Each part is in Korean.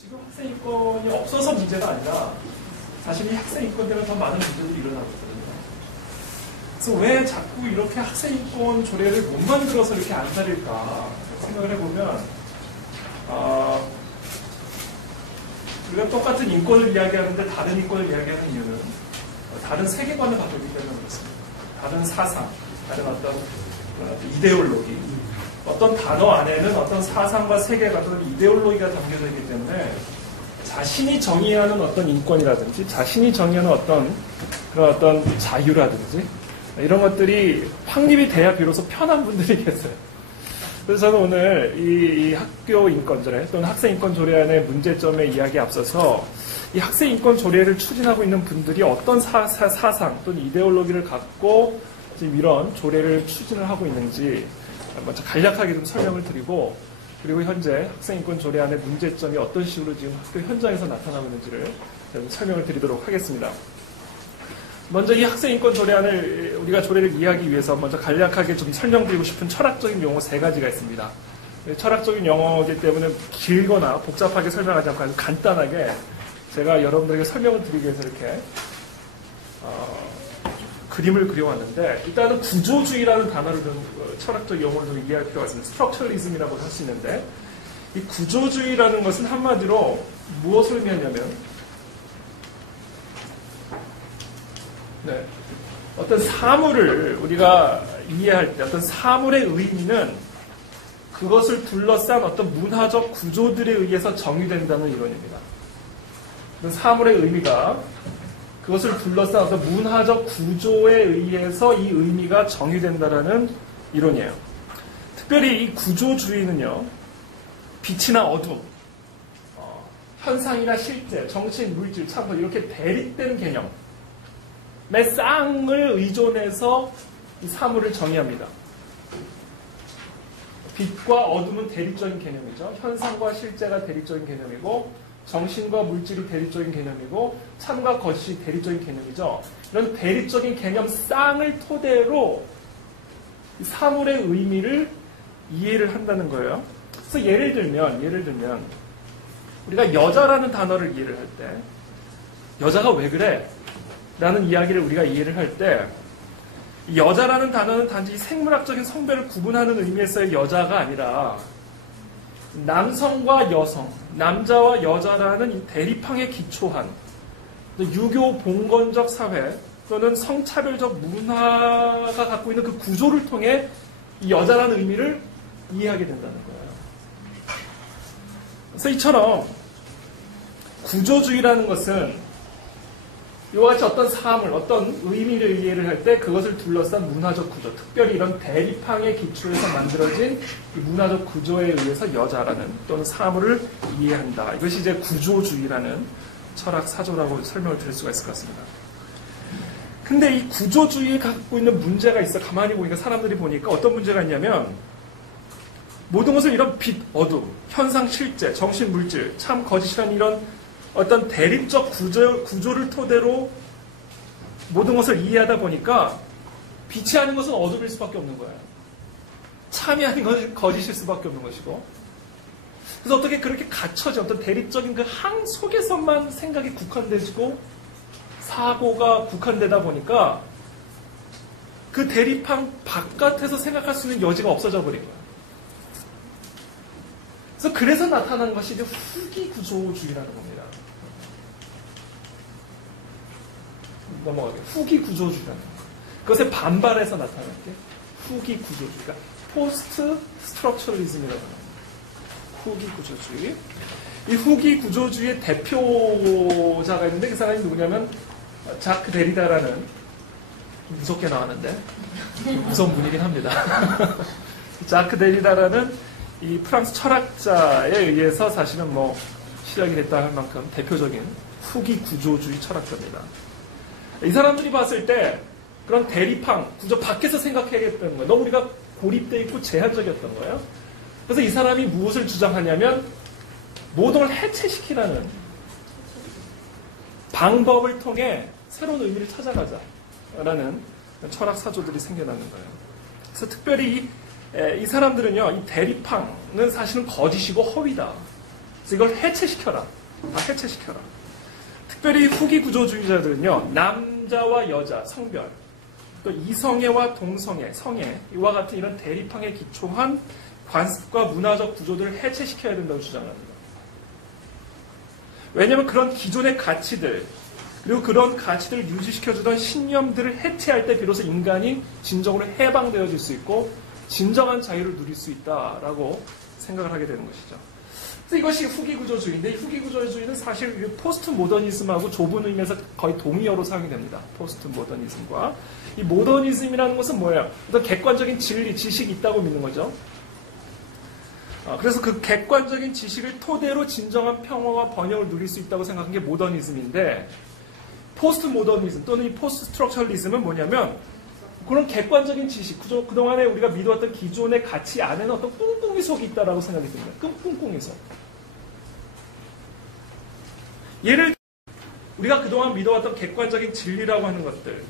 지금 학생 인권이 없어서 문제가 아니라 사실 이 학생 인권 때문에 더 많은 문제들이 일어나고 있거든요. 그래서 왜 자꾸 이렇게 학생 인권 조례를 못 만들어서 이렇게 안 살릴까 생각을 해보면 우리가 똑같은 인권을 이야기하는데 다른 인권을 이야기하는 이유는 다른 세계관을 갖고 있기 때문에 그렇습니다. 다른 사상, 다른 어떤 이데올로기, 어떤 단어 안에는 어떤 사상과 세계관, 어떤 이데올로기가 담겨져 있기 때문에 자신이 정의하는 어떤 인권이라든지 자신이 정의하는 어떤 그런 어떤 자유라든지 이런 것들이 확립이 돼야 비로소 편한 분들이 계세요. 그래서 저는 오늘 이 학교 인권 조례 또는 학생 인권 조례안의 문제점의 이야기에 앞서서 이 학생 인권 조례를 추진하고 있는 분들이 어떤 사상 또는 이데올로기를 갖고 지금 이런 조례를 추진을 하고 있는지 먼저 간략하게 좀 설명을 드리고, 그리고 현재 학생 인권 조례안의 문제점이 어떤 식으로 지금 학교 현장에서 나타나고 있는지를 좀 설명을 드리도록 하겠습니다. 먼저 이 학생 인권 조례안을 우리가 조례를 이해하기 위해서 먼저 간략하게 좀 설명드리고 싶은 철학적인 용어 3가지가 있습니다. 철학적인 용어이기 때문에 길거나 복잡하게 설명하지 않고 아주 간단하게 제가 여러분들에게 설명을 드리기 위해서 이렇게 그림을 그려왔는데, 일단은 구조주의라는 단어를 좀 철학적 용어를 좀 이해할 필요가 있습니다. 스트럭처리즘이라고 할 수 있는데, 이 구조주의라는 것은 한마디로 무엇을 의미하냐면 어떤 사물을 우리가 이해할 때 어떤 사물의 의미는 그것을 둘러싼 어떤 문화적 구조들에 의해서 정의된다는 이론입니다. 사물의 의미가 그것을 둘러싼 어떤 문화적 구조에 의해서 이 의미가 정의된다는 이론이에요. 특별히 이 구조주의는요, 빛이나 어둠, 현상이나 실제, 정신, 물질, 참고 이렇게 대립된 개념의 쌍을 의존해서 이 사물을 정의합니다. 빛과 어둠은 대립적인 개념이죠. 현상과 실제가 대립적인 개념이고, 정신과 물질이 대립적인 개념이고, 참과 거짓이 대립적인 개념이죠. 이런 대립적인 개념 쌍을 토대로 이 사물의 의미를 이해를 한다는 거예요. 그래서 예를 들면 우리가 여자라는 단어를 이해를 할 때 여자가 왜 그래? 라는 이야기를 우리가 이해를 할 때 여자라는 단어는 단지 생물학적인 성별을 구분하는 의미에서의 여자가 아니라 남성과 여성, 남자와 여자라는 이 대립항에 기초한 유교 봉건적 사회 또는 성차별적 문화가 갖고 있는 그 구조를 통해 이 여자라는 의미를 이해하게 된다는 거예요. 그래서 이처럼 구조주의라는 것은 이와 같이 어떤 사물, 어떤 의미를 이해를 할 때 그것을 둘러싼 문화적 구조, 특별히 이런 대립항에 기초해서 만들어진 이 문화적 구조에 의해서 여자라는 또는 사물을 이해한다. 이것이 이제 구조주의라는 철학 사조라고 설명을 드릴 수가 있을 것 같습니다. 근데 이 구조주의에 갖고 있는 문제가 있어. 가만히 보니까 사람들이 보니까 어떤 문제가 있냐면 모든 것을 이런 빛, 어둠, 현상, 실제, 정신, 물질, 참, 거짓이라는 이런 어떤 대립적 구조를 토대로 모든 것을 이해하다 보니까 빛이 아닌 것은 어둠일 수밖에 없는 거예요. 참이 아닌 것은 거짓일 수밖에 없는 것이고, 그래서 어떻게 그렇게 갇혀진 어떤 대립적인 그 항 속에서만 생각이 국한되고 사고가 국한되다 보니까 그 대립항 바깥에서 생각할 수 있는 여지가 없어져 버린 거예요. 그래서 나타난 것이 이제 후기 구조주의라는 겁니다. 넘어가게. 후기 구조주의라는 거. 그것에 반발해서 나타난 게 후기 구조주의. 그러니까 포스트 스트럭처리즘이라고 합니다. 후기 구조주의. 이 후기 구조주의의 대표자가 있는데 그 사람이 누구냐면 자크 데리다라는, 무섭게 나왔는데 무서운 분이긴 합니다. 자크 데리다라는 이 프랑스 철학자에 의해서 사실은 시작이 됐다 할 만큼 대표적인 후기 구조주의 철학자입니다. 이 사람들이 봤을 때 그런 대립항, 구조 밖에서 생각해야겠다는 거예요. 너무 우리가 고립되어 있고 제한적이었던 거예요. 그래서 이 사람이 무엇을 주장하냐면 모든 걸 해체시키라는 방법을 통해 새로운 의미를 찾아가자라는 철학 사조들이 생겨나는 거예요. 그래서 특별히 이 사람들은요, 이 대립항은 사실은 거짓이고 허위다. 그래서 이걸 해체시켜라. 다 해체시켜라. 특별히 후기 구조주의자들은요, 남자와 여자, 성별, 또 이성애와 동성애, 성애, 이와 같은 이런 대립항에 기초한 관습과 문화적 구조들을 해체시켜야 된다고 주장합니다. 왜냐하면 그런 기존의 가치들, 그리고 그런 가치들을 유지시켜주던 신념들을 해체할 때 비로소 인간이 진정으로 해방되어질 수 있고 진정한 자유를 누릴 수 있다라고 생각을 하게 되는 것이죠. 그래서 이것이 후기구조주의인데, 이 후기구조주의는 사실 포스트 모더니즘하고 좁은 의미에서 거의 동의어로 사용이 됩니다. 포스트 모더니즘과. 이 모더니즘이라는 것은 뭐예요? 어떤 객관적인 진리, 지식이 있다고 믿는 거죠. 그래서 그 객관적인 지식을 토대로 진정한 평화와 번영을 누릴 수 있다고 생각한 게 모더니즘인데, 포스트 모더니즘 또는 이 포스트 스트럭처럴리즘은 뭐냐면 그런 객관적인 지식, 그동안에 우리가 믿어왔던 기존의 가치 안에는 어떤 꿍꿍이 속이 있다고 생각이 듭니다. 꿍꿍이 속. 예를 들어 우리가 그동안 믿어왔던 객관적인 진리라고 하는 것들,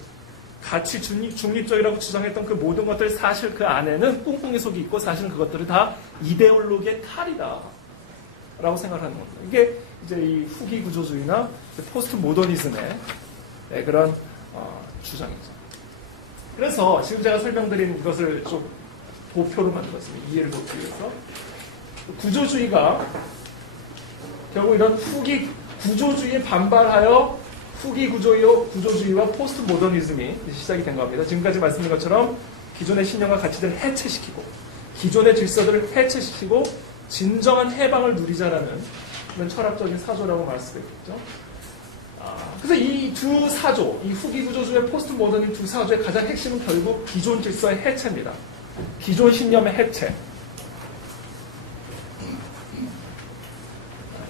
가치 중립적이라고 주장했던 그 모든 것들, 사실 그 안에는 꿍꿍이 속이 있고 사실은 그것들은 다 이데올로기의 탈이다 라고 생각하는 겁니다. 이게 이제 이 후기 구조주의나 포스트 모더니즘의 그런 주장이죠. 그래서 지금 제가 설명드린 이것을 좀 도표로 만들었습니다. 이해를 돕기 위해서. 구조주의가 결국 이런 후기 구조주의에 반발하여 후기 구조주의와 포스트 모더니즘이 시작이 된 겁니다. 지금까지 말씀드린 것처럼 기존의 신념과 가치들을 해체시키고 기존의 질서들을 해체시키고 진정한 해방을 누리자라는 그런 철학적인 사조라고 말할 수가 있겠죠. 그래서 이 두 사조, 이 후기 구조주의 포스트 모더니즘 두 사조의 가장 핵심은 결국 기존 질서의 해체입니다. 기존 신념의 해체.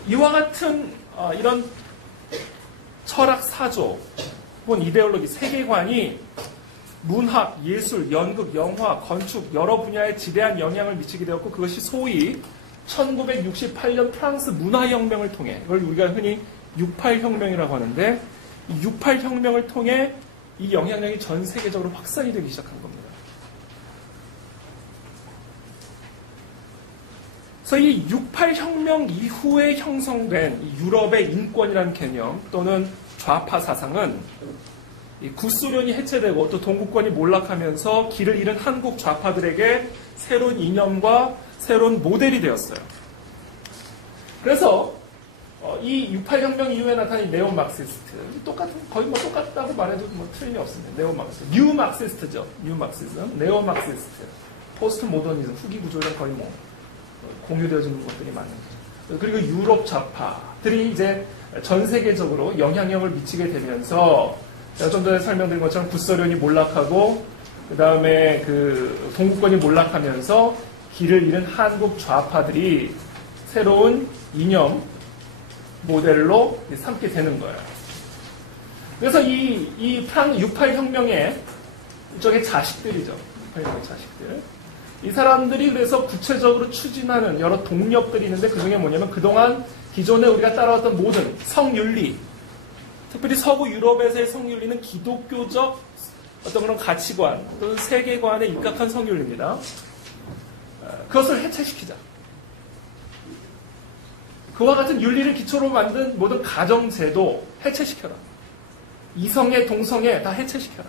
이와 같은 이런 철학 사조 혹은 이데올로기, 세계관이 문학, 예술, 연극, 영화, 건축 여러 분야에 지대한 영향을 미치게 되었고, 그것이 소위 1968년 프랑스 문화혁명을 통해, 이걸 우리가 흔히 68혁명이라고 하는데, 이 68혁명을 통해 이 영향력이 전 세계적으로 확산이 되기 시작한 겁니다. 그래서 이 68혁명 이후에 형성된 이 유럽의 인권이라는 개념 또는 좌파 사상은 이 구소련이 해체되고 또 동구권이 몰락하면서 길을 잃은 한국 좌파들에게 새로운 이념과 새로운 모델이 되었어요. 그래서 이 68혁명 이후에 나타난 네오마르크시스트, 거의 똑같다고 말해도 틀림이 없습니다. 네오마르크시스트, 뉴마르크시스트죠. 뉴마르크시즘, 네오마르크시스트, 포스트 모더니즘, 후기 구조랑 거의 공유되어지는 것들이 많은 거죠. 그리고 유럽 좌파들이 이제 전 세계적으로 영향력을 미치게 되면서, 제가 좀 전에 설명드린 것처럼 구소련이 몰락하고 그 다음에 그 동구권이 몰락하면서 길을 잃은 한국 좌파들이 새로운 이념 모델로 삼게 되는 거예요. 그래서 이 68혁명의 이쪽의 자식들이죠. 68혁명의 자식들. 이 사람들이 그래서 구체적으로 추진하는 여러 동력들이 있는데, 그 중에 뭐냐면 그동안 기존에 우리가 따라왔던 모든 성윤리, 특별히 서구 유럽에서의 성윤리는 기독교적 어떤 그런 가치관 또는 세계관에 입각한 성윤리입니다. 그것을 해체시키자. 그와 같은 윤리를 기초로 만든 모든 가정제도 해체시켜라. 이성애, 동성애 다 해체시켜라.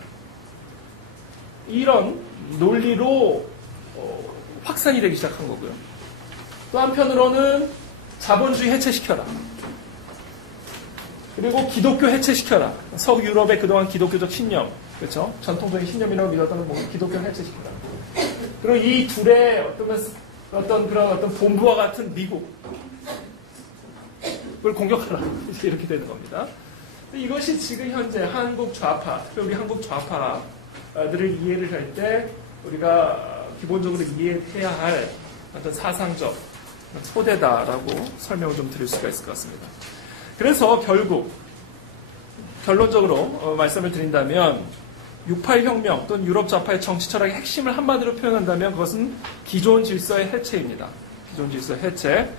이런 논리로 확산이 되기 시작한 거고요. 또 한편으로는 자본주의 해체시켜라. 그리고 기독교 해체시켜라. 서구 유럽의 그동안 기독교적 신념, 그렇죠? 전통적인 신념이라고 믿었던 기독교 해체시켜라. 그리고 이 둘의 어떤 본부와 같은 미국, 그걸 공격하라. 이렇게 되는 겁니다. 이것이 지금 현재 한국 좌파, 특히 우리 한국 좌파들을 이해를 할 때 우리가 기본적으로 이해해야 할 어떤 사상적 토대다라고 설명을 좀 드릴 수가 있을 것 같습니다. 그래서 결론적으로 말씀을 드린다면 68혁명 또는 유럽 좌파의 정치 철학의 핵심을 한마디로 표현한다면 그것은 기존 질서의 해체입니다. 기존 질서의 해체.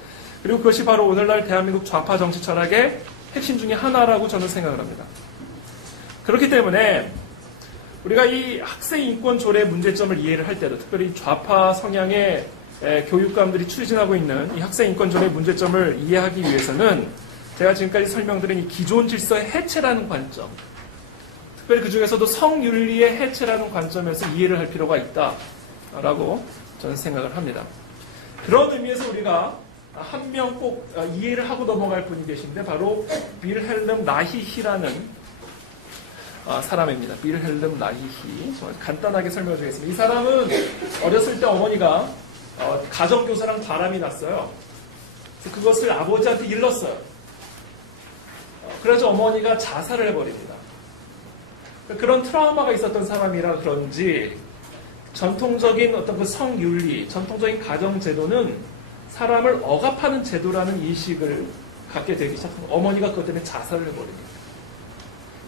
그리고 그것이 바로 오늘날 대한민국 좌파 정치 철학의 핵심 중에 하나라고 저는 생각을 합니다. 그렇기 때문에 우리가 이 학생 인권 조례의 문제점을 이해를 할 때도, 특별히 좌파 성향의 교육감들이 추진하고 있는 이 학생인권존의 문제점을 이해하기 위해서는 제가 지금까지 설명드린 이 기존 질서의 해체라는 관점, 특별히 그 중에서도 성윤리의 해체라는 관점에서 이해를 할 필요가 있다라고 저는 생각을 합니다. 그런 의미에서 우리가 한 명 꼭 이해를 하고 넘어갈 분이 계신데 바로 빌헬름 라히히라는 사람입니다. 빌헬름 라히히. 간단하게 설명해 주겠습니다. 이 사람은 어렸을 때 어머니가 가정교사랑 바람이 났어요. 그래서 그것을 아버지한테 일렀어요. 그래서 어머니가 자살을 해버립니다. 그런 트라우마가 있었던 사람이라 그런지 전통적인 어떤 그 성윤리, 전통적인 가정제도는 사람을 억압하는 제도라는 인식을 갖게 되기 시작합니다. 어머니가 그것 때문에 자살을 해버립니다.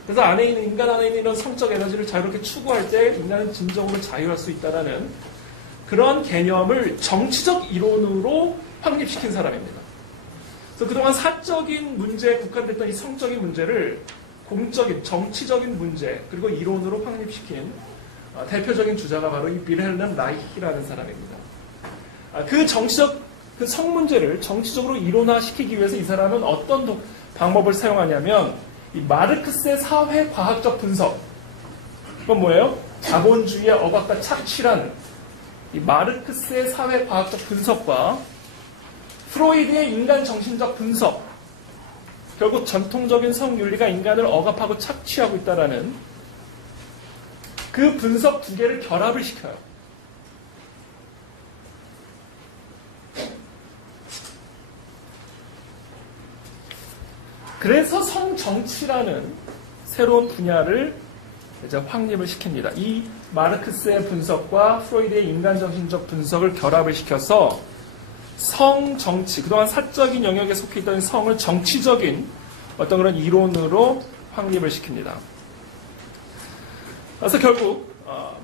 그래서 인간 안에 있는 이런 성적 에너지를 자유롭게 추구할 때 인간은 진정으로 자유할 수 있다는 그런 개념을 정치적 이론으로 확립시킨 사람입니다. 그래서 그동안 사적인 문제에 국한됐던 이 성적인 문제를 공적인, 정치적인 문제, 그리고 이론으로 확립시킨 대표적인 주자가 바로 이 빌헬름 라이히라는 사람입니다. 그 정치적, 그 성 문제를 정치적으로 이론화시키기 위해서 이 사람은 어떤 방법을 사용하냐면 이 마르크스의 사회과학적 분석, 그건 뭐예요? 자본주의의 억압과 착취라는 이 마르크스의 사회과학적 분석과 프로이드의 인간 정신적 분석, 결국 전통적인 성윤리가 인간을 억압하고 착취하고 있다는 그 분석 두 개를 결합을 시켜요. 그래서 성정치라는 새로운 분야를 이제 확립을 시킵니다. 이 마르크스의 분석과 프로이드의 인간정신적 분석을 결합을 시켜서 성정치, 그동안 사적인 영역에 속해 있던 성을 정치적인 어떤 그런 이론으로 확립을 시킵니다. 그래서 결국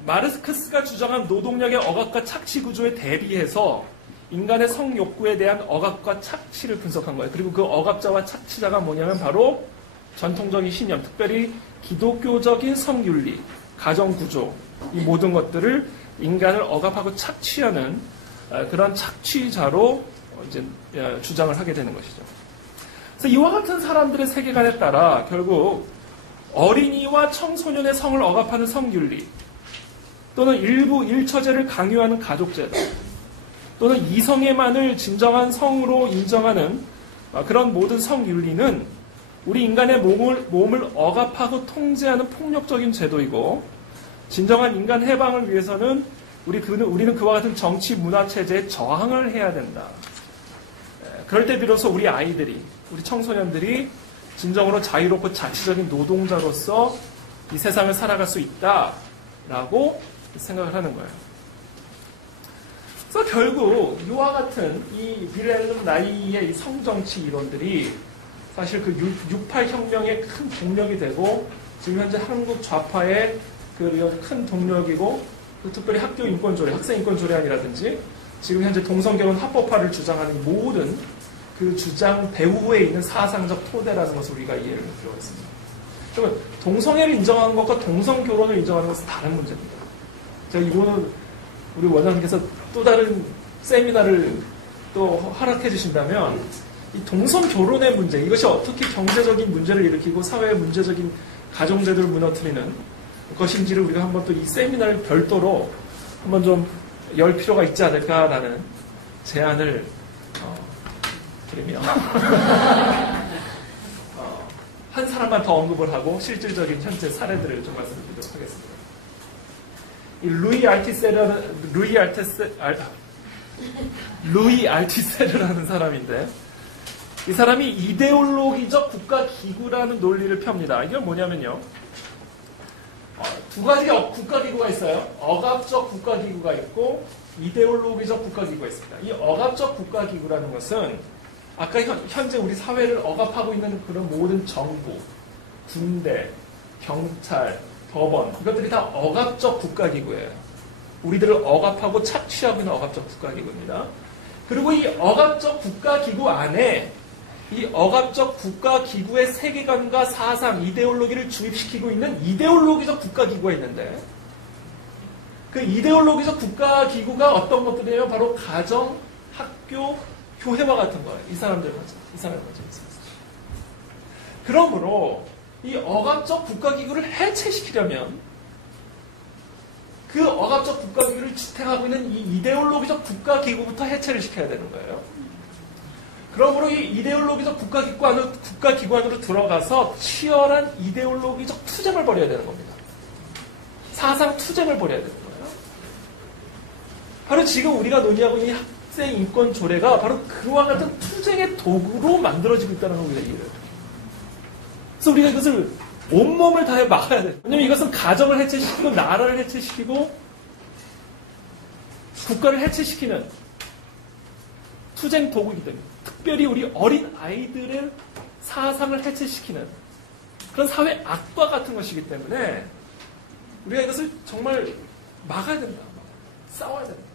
마르크스가 주장한 노동력의 억압과 착취 구조에 대비해서 인간의 성욕구에 대한 억압과 착취를 분석한 거예요. 그리고 그 억압자와 착취자가 뭐냐면 바로 전통적인 신념, 특별히 기독교적인 성윤리, 가정구조, 이 모든 것들을 인간을 억압하고 착취하는 그런 착취자로 이제 주장을 하게 되는 것이죠. 그래서 이와 같은 사람들의 세계관에 따라 결국 어린이와 청소년의 성을 억압하는 성윤리, 또는 일부 일처제를 강요하는 가족제도, 또는 이성애만을 진정한 성으로 인정하는 그런 모든 성윤리는 우리 인간의 몸을 억압하고 통제하는 폭력적인 제도이고, 진정한 인간 해방을 위해서는 우리는 그와 같은 정치 문화 체제에 저항을 해야 된다. 그럴 때 비로소 우리 아이들이, 우리 청소년들이 진정으로 자유롭고 자치적인 노동자로서 이 세상을 살아갈 수 있다라고 생각을 하는 거예요. 그래서 결국 이와 같은 이 빌헬름 라이히의 이 성정치 이론들이 사실 그 68 혁명의 큰 동력이 되고, 지금 현재 한국 좌파의 그 큰 동력이고, 특별히 학교 인권 조례, 학생 인권 조례안이라든지 지금 현재 동성결혼 합법화를 주장하는 모든 그 주장 배후에 있는 사상적 토대라는 것을 우리가 이해를 할 필요가 있습니다. 그러면 동성애를 인정하는 것과 동성결혼을 인정하는 것은 다른 문제입니다. 제가 이거는 우리 원장님께서 또 다른 세미나를 또 허락해 주신다면 이 동성결혼의 문제, 이것이 어떻게 경제적인 문제를 일으키고 사회의 문제적인 가정제도를 무너뜨리는 것인지를 우리가 한번 또 이 세미나를 별도로 한번 좀 열 필요가 있지 않을까라는 제안을 드리며 한 사람만 더 언급을 하고 실질적인 현재 사례들을 좀 말씀드리도록 하겠습니다. 이 루이 알티세르라는 사람인데, 이 사람이 이데올로기적 국가기구라는 논리를 펴니다. 이게 뭐냐면요, 두 가지 국가기구가 있어요. 억압적 국가기구가 있고 이데올로기적 국가기구가 있습니다. 이 억압적 국가기구라는 것은 아까 현재 우리 사회를 억압하고 있는 그런 모든 정부, 군대, 경찰, 법원, 이것들이 다 억압적 국가기구예요. 우리들을 억압하고 착취하고 있는 억압적 국가기구입니다. 그리고 이 억압적 국가기구 안에 이 억압적 국가기구의 세계관과 사상, 이데올로기를 주입시키고 있는 이데올로기적 국가기구가 있는데, 그 이데올로기적 국가기구가 어떤 것들이에요? 바로 가정, 학교, 교회와 같은 거예요. 이 사람들 맞죠? 이 사람들 맞죠? 그러므로 이 억압적 국가기구를 해체시키려면 그 억압적 국가기구를 지탱하고 있는 이 이데올로기적 국가기구부터 해체를 시켜야 되는 거예요. 그러므로 이 이데올로기적 국가기구 안으로 들어가서 치열한 이데올로기적 투쟁을 벌여야 되는 겁니다. 사상 투쟁을 벌여야 되는 거예요. 바로 지금 우리가 논의하고 있는 학생 인권 조례가 바로 그와 같은 투쟁의 도구로 만들어지고 있다는 걸 우리가 이해해요. 그래서 우리가 이것을 온몸을 다해 막아야 돼요. 왜냐하면 이것은 가정을 해체시키고 나라를 해체시키고 국가를 해체시키는 투쟁 도구이기 때문에 특별히 우리 어린 아이들의 사상을 해체시키는 그런 사회 악과 같은 것이기 때문에 우리가 이것을 정말 막아야 된다. 싸워야 된다.